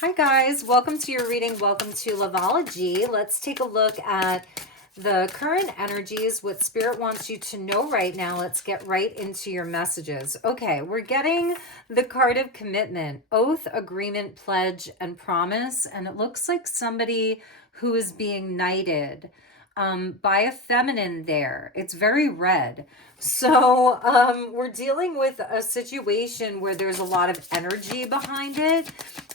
Hi guys, welcome to your reading. Welcome to loveology. Let's take a look at the current energies, what Spirit wants you to know right now. Let's get right into your messages. Okay, we're getting the card of commitment, oath, agreement, pledge, and promise. And it looks like somebody who is being knighted by a feminine there. It's very red. So we're dealing with a situation where there's a lot of energy behind it.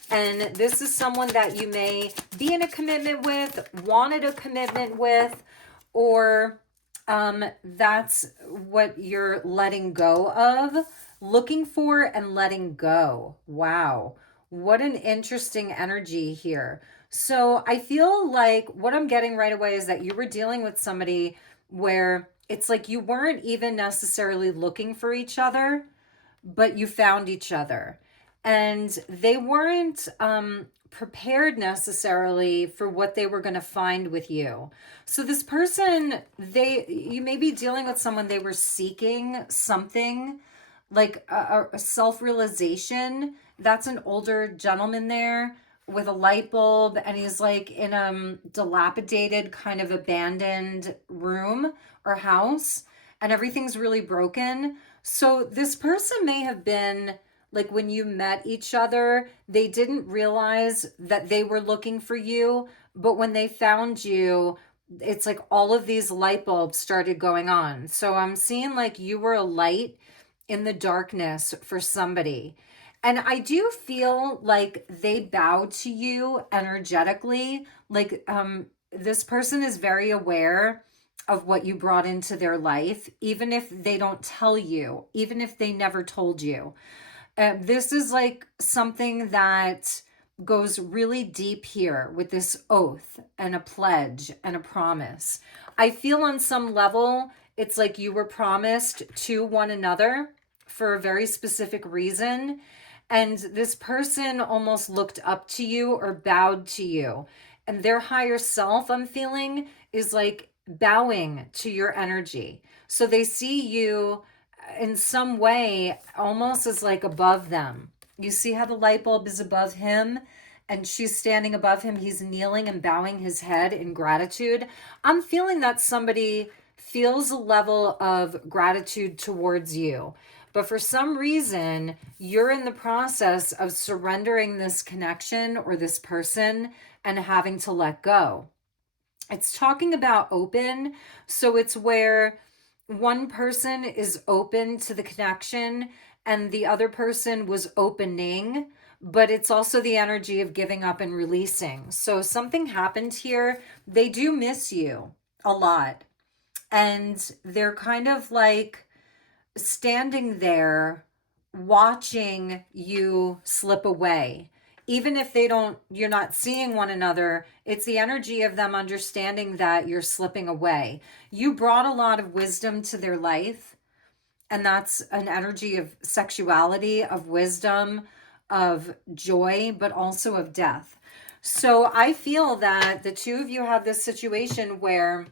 And this is someone that you may be in a commitment with, wanted a commitment with, or that's what you're letting go of, looking for and letting go. Wow. What an interesting energy here. So I feel like what I'm getting right away is that you were dealing with somebody where it's like you weren't even necessarily looking for each other, but you found each other. And they weren't prepared necessarily for what they were going to find with you. So this person, you may be dealing with someone, they were seeking something like a self-realization. That's an older gentleman there with a light bulb, and he's like in a dilapidated kind of abandoned room or house, and everything's really broken. So this person may have been like, when you met each other, they didn't realize that they were looking for you, but when they found you, it's like all of these light bulbs started going on. So I'm seeing like you were a light in the darkness for somebody. And I do feel like they bowed to you energetically. Like this person is very aware of what you brought into their life, even if they don't tell you, even if they never told you. This is like something that goes really deep here with this oath and a pledge and a promise. I feel on some level, it's like you were promised to one another for a very specific reason. And this person almost looked up to you or bowed to you. And their higher self, I'm feeling, is like bowing to your energy. So they see you in some way almost as like above them. You see how the light bulb is above him and she's standing above him. He's kneeling and bowing his head in gratitude. I'm feeling that somebody feels a level of gratitude towards you. But for some reason, you're in the process of surrendering this connection or this person and having to let go. It's talking about open. So it's where one person is open to the connection and the other person was opening, but it's also the energy of giving up and releasing. So something happened here. They do miss you a lot. And they're kind of like standing there watching you slip away. Even if you're not seeing one another, it's the energy of them understanding that you're slipping away. You brought a lot of wisdom to their life, and that's an energy of sexuality, of wisdom, of joy, but also of death. So I feel that the two of you have this situation where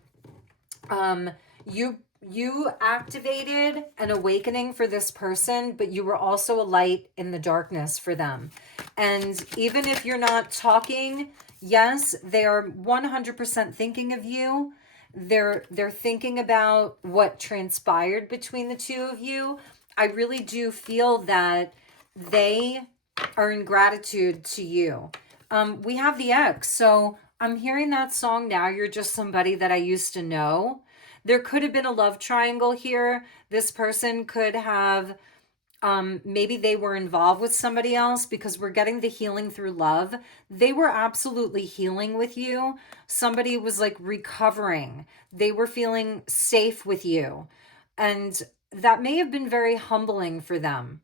you activated an awakening for this person, but you were also a light in the darkness for them. And even if you're not talking, yes, they are 100% thinking of you. They're thinking about what transpired between the two of you. I really do feel that they are in gratitude to you. We have the X. So I'm hearing that song now. You're just somebody that I used to know. There could have been a love triangle here. This person could have, maybe they were involved with somebody else, because we're getting the healing through love. They were absolutely healing with you. Somebody was like recovering. They were feeling safe with you. And that may have been very humbling for them.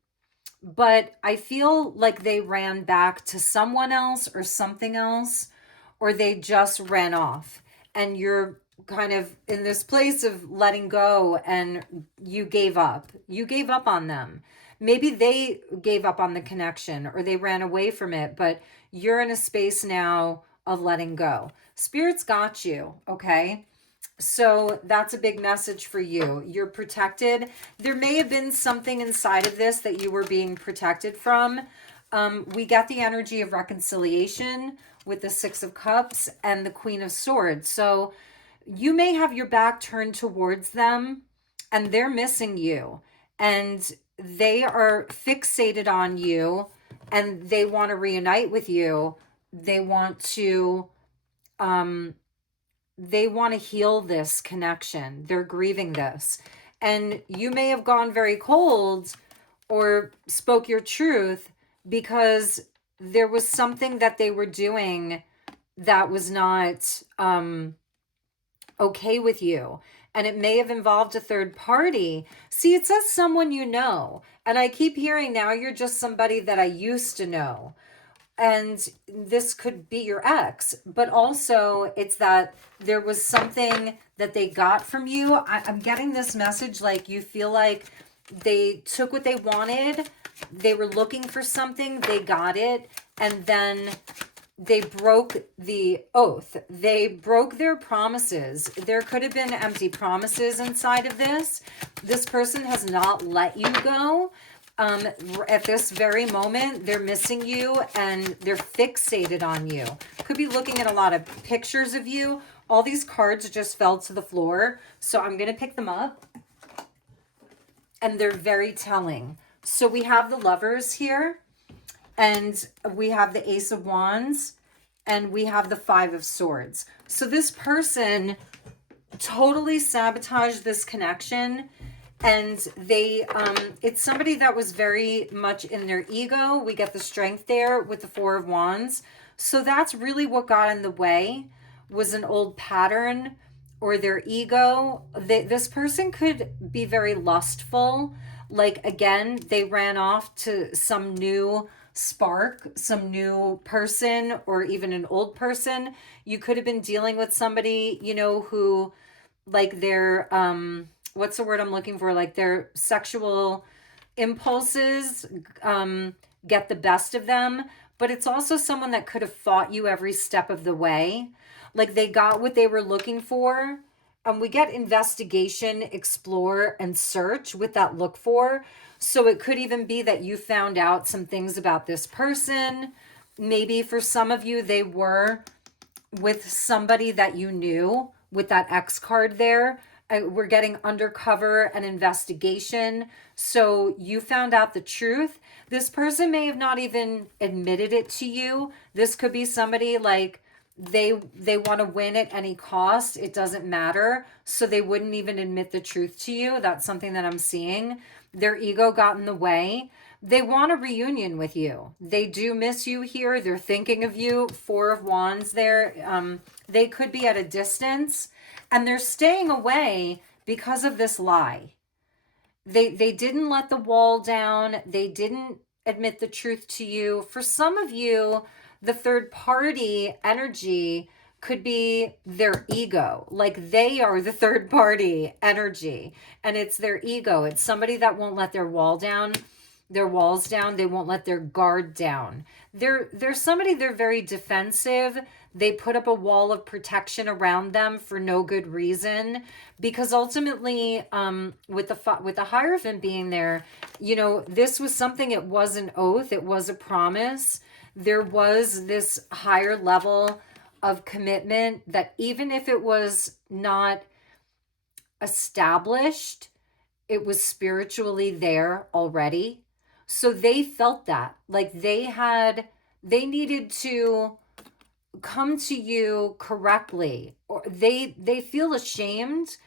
But I feel like they ran back to someone else or something else, or they just ran off. And you're kind of in this place of letting go, and you gave up. You gave up on them. Maybe they gave up on the connection or they ran away from it, but you're in a space now of letting go. Spirit's got you, okay? So that's a big message for you. You're protected. There may have been something inside of this that you were being protected from. we got the energy of reconciliation with the Six of Cups and the Queen of Swords. So you may have your back turned towards them and they're missing you and they are fixated on you and they want to reunite with you. They want to heal this connection. They're grieving this. And you may have gone very cold or spoke your truth because there was something that they were doing that was not okay with you. And it may have involved a third party. See, it says someone you know. And I keep hearing now you're just somebody that I used to know. And this could be your ex, but also it's that there was something that they got from you. I'm getting this message like you feel like they took what they wanted, they were looking for something, they got it, and then they broke the oath. They broke their promises. There could have been empty promises inside of this. This person has not let you go. At this very moment, they're missing you and they're fixated on you. Could be looking at a lot of pictures of you. All these cards just fell to the floor. So I'm going to pick them up. And they're very telling. So we have the Lovers here. And we have the Ace of Wands. And we have the Five of Swords. So this person totally sabotaged this connection. And they, it's somebody that was very much in their ego. We get the Strength there with the Four of Wands. So that's really what got in the way, was an old pattern or their ego. This person could be very lustful. Like, again, they ran off to some new spark, some new person, or even an old person. You could have been dealing with somebody, you know, who, like, their, what's the word I'm looking for? Like their sexual impulses get the best of them. But it's also someone that could have fought you every step of the way. Like they got what they were looking for. We get investigation, explore, and search with that look for. So it could even be that you found out some things about this person. Maybe for some of you, they were with somebody that you knew with that X card there. We're getting undercover and investigation. So you found out the truth. This person may have not even admitted it to you. This could be somebody like they want to win at any cost. It doesn't matter. So they wouldn't even admit the truth to you. That's something that I'm seeing. Their ego got in the way. They want a reunion with you. They do miss you here. They're thinking of you. Four of Wands there. They could be at a distance. And they're staying away because of this lie. They didn't let the wall down. They didn't admit the truth to you. For some of you, the third party energy could be their ego. Like they are the third party energy. And it's their ego. It's somebody that won't let their walls down. They won't let their guard down. They're somebody, they're very defensive. They put up a wall of protection around them for no good reason, because ultimately, with the Hierophant being there, you know, this was something. It was an oath. It was a promise. There was this higher level of commitment that even if it was not established, it was spiritually there already. So they felt that, like they needed to come to you correctly, or they feel ashamed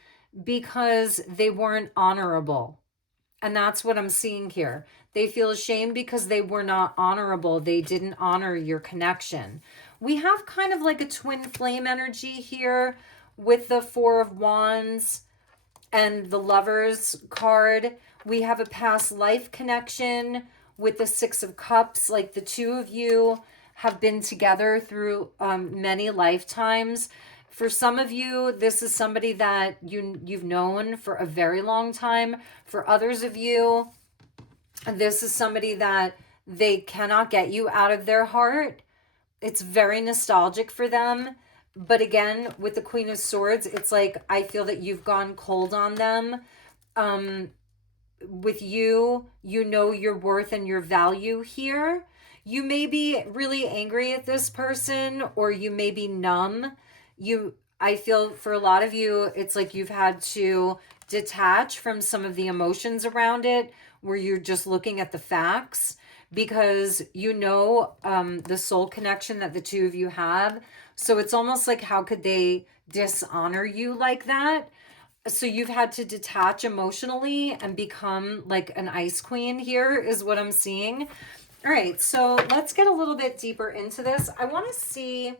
because they weren't honorable. And that's what I'm seeing here. They feel ashamed because they were not honorable. They didn't honor your connection. We have kind of like a twin flame energy here with the Four of Wands and the Lovers card. We have a past life connection with the Six of Cups. Like the two of you have been together through many lifetimes. For some of you, this is somebody that you've known for a very long time. For others of you, this is somebody that they cannot get you out of their heart. It's very nostalgic for them. But again, with the Queen of Swords, it's like, I feel that you've gone cold on them. With you, you know your worth and your value here. you may be really angry at this person, or you may be numb. I feel for a lot of you, it's like you've had to detach from some of the emotions around it, where you're just looking at the facts, because the soul connection that the two of you have. So it's almost like, how could they dishonor you like that? So you've had to detach emotionally and become like an ice queen here, is what I'm seeing. All right, so let's get a little bit deeper into this. I want to see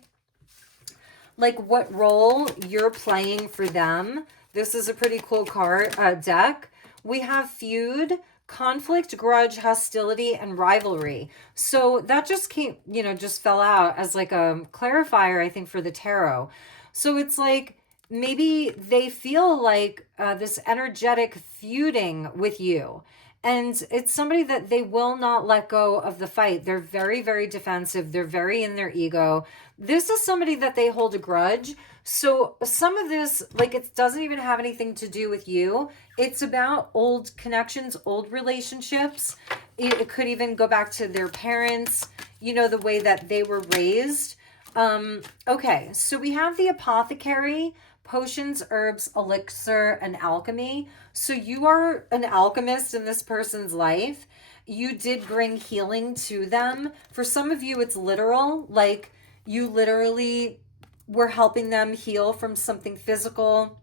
like what role you're playing for them. This is a pretty cool card deck. We have feud, conflict, grudge, hostility, and rivalry. So that just came, just fell out as like a clarifier, I think, for the tarot. So it's like maybe they feel like this energetic feuding with you. And it's somebody that they will not let go of the fight. They're very, very defensive. They're very in their ego. This is somebody that they hold a grudge. So some of this, like, it doesn't even have anything to do with you. It's about old connections, old relationships. It could even go back to their parents, the way that they were raised. Okay, so we have the apothecary, potions, herbs, elixir, and alchemy. So you are an alchemist in this person's life. You did bring healing to them. For some of you, it's literal, like you literally were helping them heal from something physical,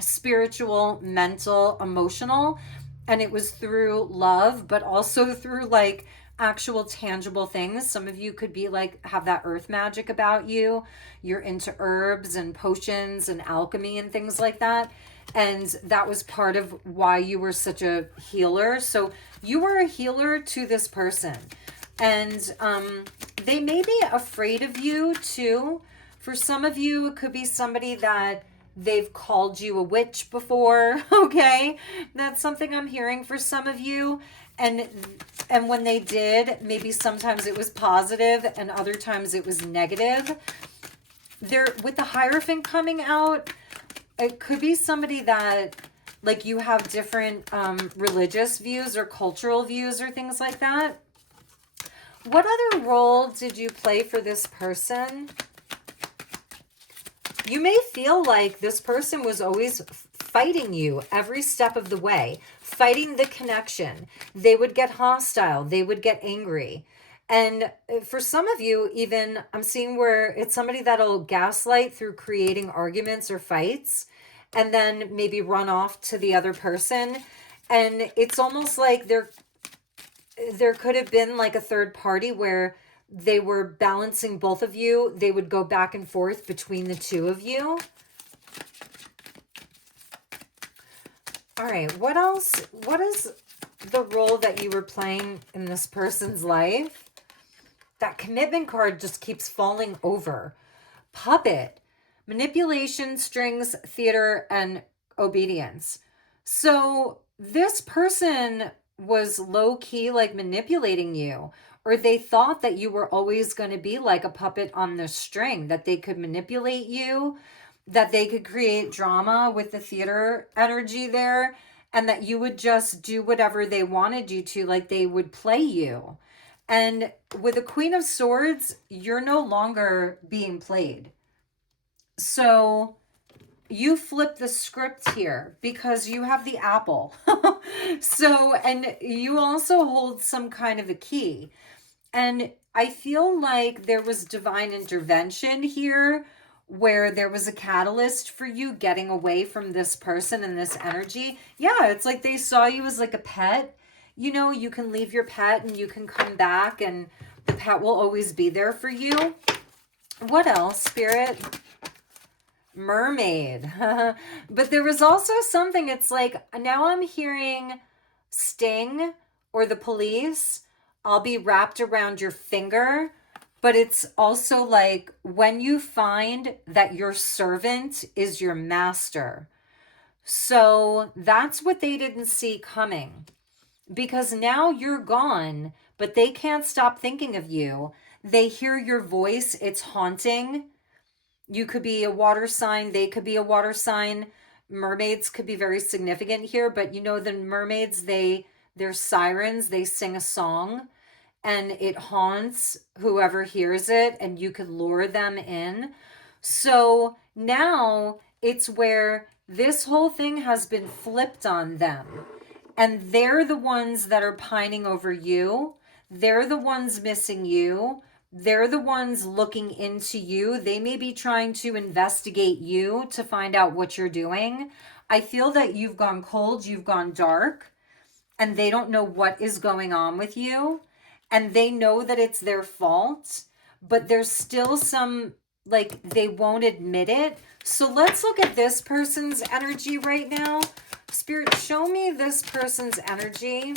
spiritual, mental, emotional. And it was through love, but also through like actual tangible things. Some of you could be like, have that earth magic about you. You're into herbs and potions and alchemy and things like that. And that was part of why you were such a healer. So you were a healer to this person. And they may be afraid of you too. For some of you, it could be somebody that they've called you a witch before. Okay, that's something I'm hearing for some of you. And when they did, maybe sometimes it was positive and other times it was negative. There, with the Hierophant coming out, it could be somebody that like you have different religious views or cultural views or things like that. What other role did you play for this person? You may feel like this person was always fighting you every step of the way, fighting the connection. They would get hostile. They would get angry. And for some of you, even I'm seeing where it's somebody that'll gaslight through creating arguments or fights and then maybe run off to the other person. And it's almost like there could have been like a third party where they were balancing both of you. They would go back and forth between the two of you. All right, what else? What is the role that you were playing in this person's life? That commitment card just keeps falling over. Puppet, manipulation, strings, theater, and obedience. So this person was low-key like manipulating you, or they thought that you were always going to be like a puppet on the string, that they could manipulate you, that they could create drama with the theater energy there, and that you would just do whatever they wanted you to, like they would play you. And with the Queen of Swords, you're no longer being played. So you flip the script here because you have the apple. So, and you also hold some kind of a key. And I feel like there was divine intervention here where there was a catalyst for you getting away from this person and this energy. Yeah, it's like they saw you as like a pet. You can leave your pet and you can come back and the pet will always be there for you. What else, Spirit? Mermaid. But there was also something, it's like now I'm hearing sting or the police. I'll be wrapped around your finger. But it's also like when you find that your servant is your master. So that's what they didn't see coming. Because now you're gone, but they can't stop thinking of you. They hear your voice. It's haunting. You could be a water sign. They could be a water sign. Mermaids could be very significant here. But the mermaids, they're sirens. They sing a song. and it haunts whoever hears it, and you could lure them in. So now it's where this whole thing has been flipped on them, and they're the ones that are pining over you. They're the ones missing you. They're the ones looking into you. They may be trying to investigate you to find out what you're doing. I feel that you've gone cold, you've gone dark, and they don't know what is going on with you. And they know that it's their fault, but there's still some, like, they won't admit it. So let's look at this person's energy right now. Spirit, show me this person's energy.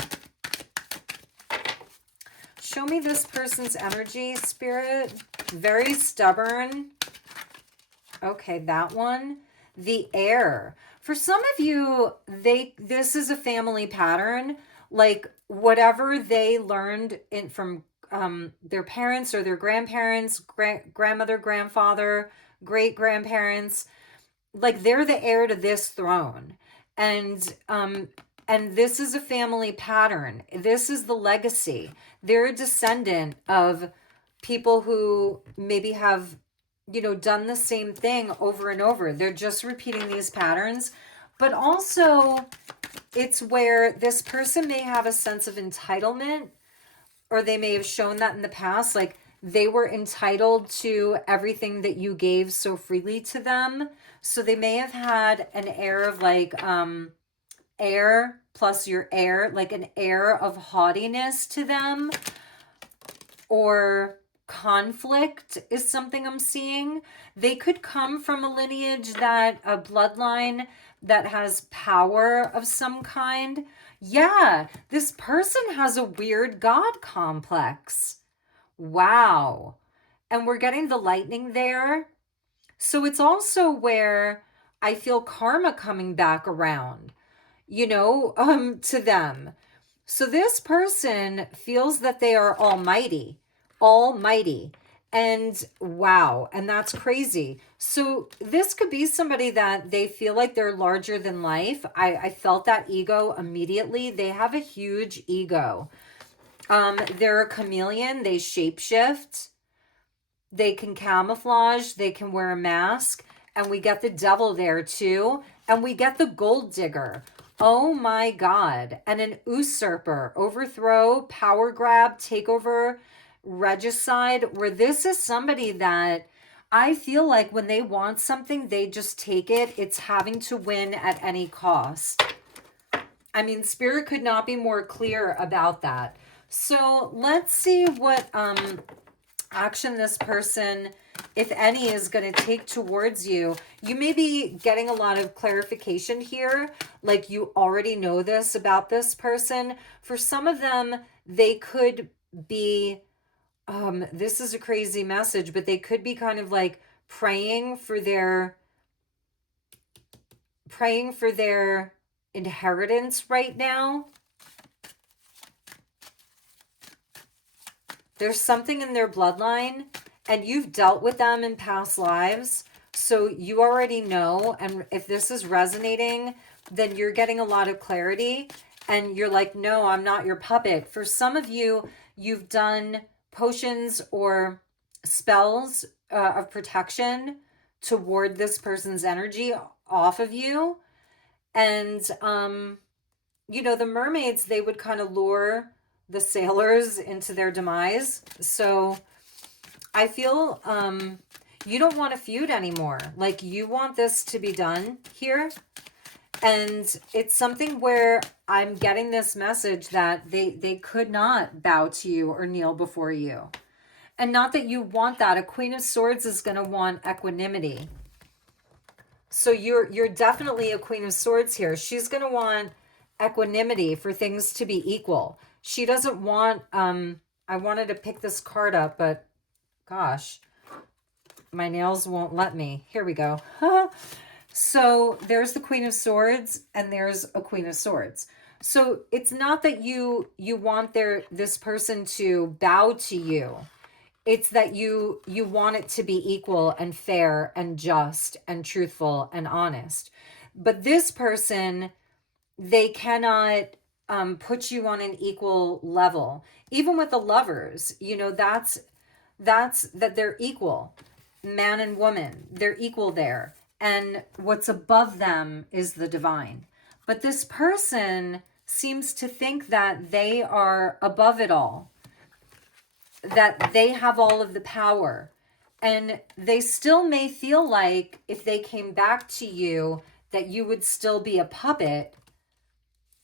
Show me this person's energy, Spirit. Very stubborn. Okay, that one. The air. For some of you, this is a family pattern. Like whatever they learned from their parents or their grandparents, grandmother, grandfather, great grandparents, like they're the heir to this throne. And this is a family pattern. This is the legacy. They're a descendant of people who maybe have, you know, done the same thing over and over. They're just repeating these patterns. But also, it's where this person may have a sense of entitlement, or they may have shown that in the past, like they were entitled to everything that you gave so freely to them. So they may have had an air of like air plus your air, like an air of haughtiness to them, or conflict is something I'm seeing. They could come from a lineage that, a bloodline that has power of some kind. Yeah, this person has a weird God complex. Wow. And we're getting the lightning there. So it's also where I feel karma coming back around, you know, to them. So this person feels that they are almighty. And wow, and that's crazy. So this could be somebody that they feel like they're larger than life. I felt that ego immediately. They have a huge ego. They're a chameleon. They shapeshift. They can camouflage. They can wear a mask. And we get the devil there too. And we get the gold digger. Oh my God. And an usurper, overthrow, power grab, takeover, regicide, where this is somebody that I feel like when they want something, they just take it. It's having to win at any cost. I mean, Spirit could not be more clear about that. So let's see what action this person, if any, is going to take towards you. You may be getting a lot of clarification here, like you already know this about this person. For some of them, they could be, this is a crazy message, but they could be kind of like praying for their inheritance right now. There's something in their bloodline, and you've dealt with them in past lives, so you already know. And if this is resonating, then you're getting a lot of clarity, and you're like, no, I'm not your puppet. For some of you, you've done potions or spells of protection to ward this person's energy off of you. And, you know, the mermaids, they would kind of lure the sailors into their demise. So I feel you don't want to feud anymore. Like, you want this to be done here. And it's something where I'm getting this message that they could not bow to you or kneel before you. And not that you want that. A Queen of Swords is going to want equanimity. So you're definitely a Queen of Swords here. She's going to want equanimity, for things to be equal. She doesn't want, I wanted to pick this card up, but gosh, my nails won't let me. Here we go. So there's the Queen of Swords, and there's a Queen of Swords. So it's not that you want this person to bow to you. It's that you want it to be equal and fair and just and truthful and honest. But this person, they cannot put you on an equal level. Even with the lovers, you know, that's that they're equal. Man and woman, they're equal there. And what's above them is the divine. But this person seems to think that they are above it all, that they have all of the power. And they still may feel like if they came back to you, that you would still be a puppet.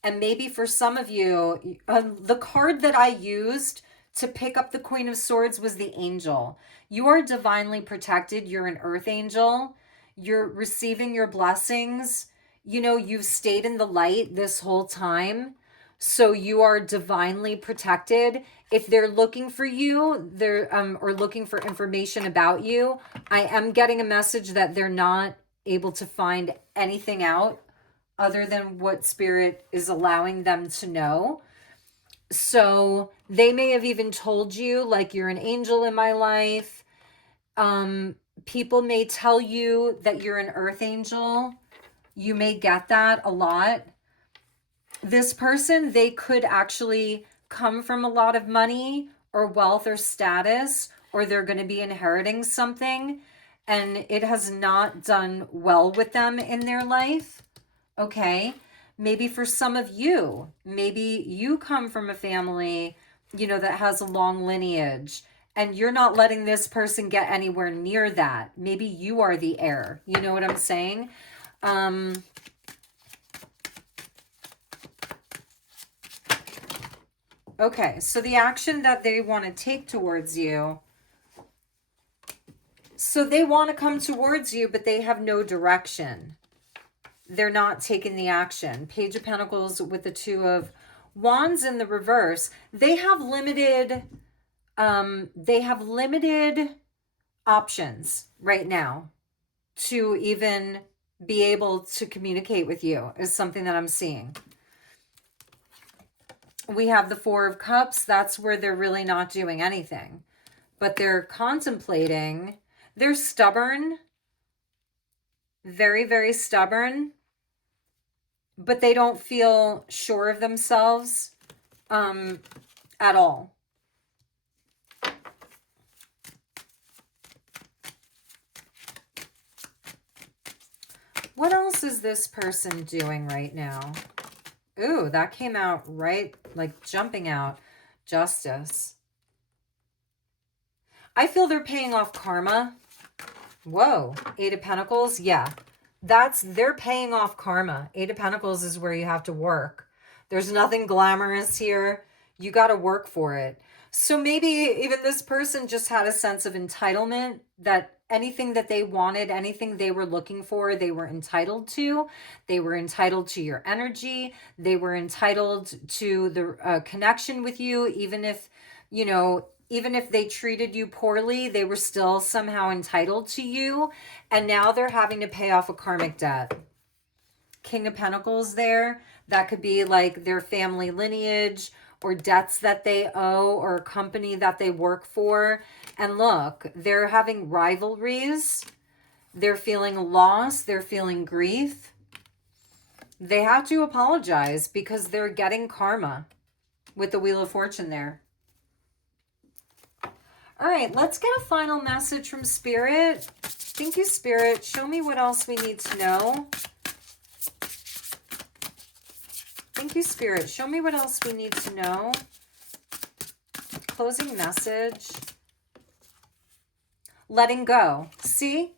And maybe for some of you, the card that I used to pick up the Queen of Swords was the angel. You are divinely protected. You're an earth angel. You're receiving your blessings. You know, you've stayed in the light this whole time. So you are divinely protected. If they're looking for you, they're or looking for information about you, I am getting a message that they're not able to find anything out other than what spirit is allowing them to know. So they may have even told you, like, you're an angel in my life. People may tell you that you're an earth angel. You may get that a lot. This person, they could actually come from a lot of money or wealth or status, or they're going to be inheriting something, and it has not done well with them in their life. Okay, maybe for some of you, maybe you come from a family, you know, that has a long lineage, and you're not letting this person get anywhere near that. Maybe you are the heir. You know what I'm saying? Okay, so the action that they want to take towards you. So they want to come towards you, but they have no direction. They're not taking the action. Page of Pentacles with the Two of Wands in the reverse. They have limited options right now to even be able to communicate with you, is something that I'm seeing. We have the Four of Cups. That's where they're really not doing anything, but they're contemplating. They're stubborn, very, very stubborn, but they don't feel sure of themselves at all. What else is this person doing right now? Ooh, that came out right, like jumping out. Justice. I feel they're paying off karma. Whoa, Eight of Pentacles. Yeah, they're paying off karma. Eight of Pentacles is where you have to work. There's nothing glamorous here. You got to work for it. So maybe even this person just had a sense of entitlement, that anything that they wanted, anything they were looking for, they were entitled to. They were entitled to your energy. They were entitled to the connection with you, even if, you know, even if they treated you poorly, they were still somehow entitled to you. And now they're having to pay off a karmic debt. King of Pentacles there. That could be like their family lineage or debts that they owe or a company that they work for. And look, they're having rivalries. They're feeling loss. They're feeling grief. They have to apologize because they're getting karma with the Wheel of Fortune there. All right, let's get a final message from Spirit. Thank you, Spirit. Show me what else we need to know. Thank you, Spirit. Show me what else we need to know. Closing message. Letting go. See?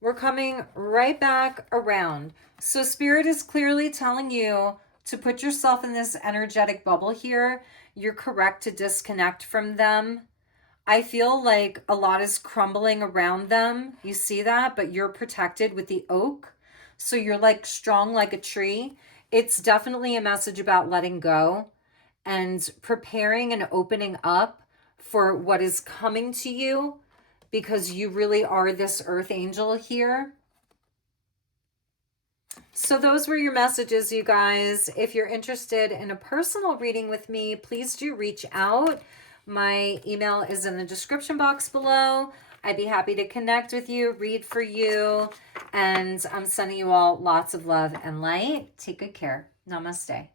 We're coming right back around. So Spirit is clearly telling you to put yourself in this energetic bubble here. You're correct to disconnect from them. I feel like a lot is crumbling around them. You see that? But you're protected with the oak. So you're like strong like a tree. It's definitely a message about letting go and preparing and opening up for what is coming to you, because you really are this earth angel here. So those were your messages, you guys. If you're interested in a personal reading with me, please do reach out. My email is in the description box below. I'd be happy to connect with you, read for you, and I'm sending you all lots of love and light. Take good care. Namaste.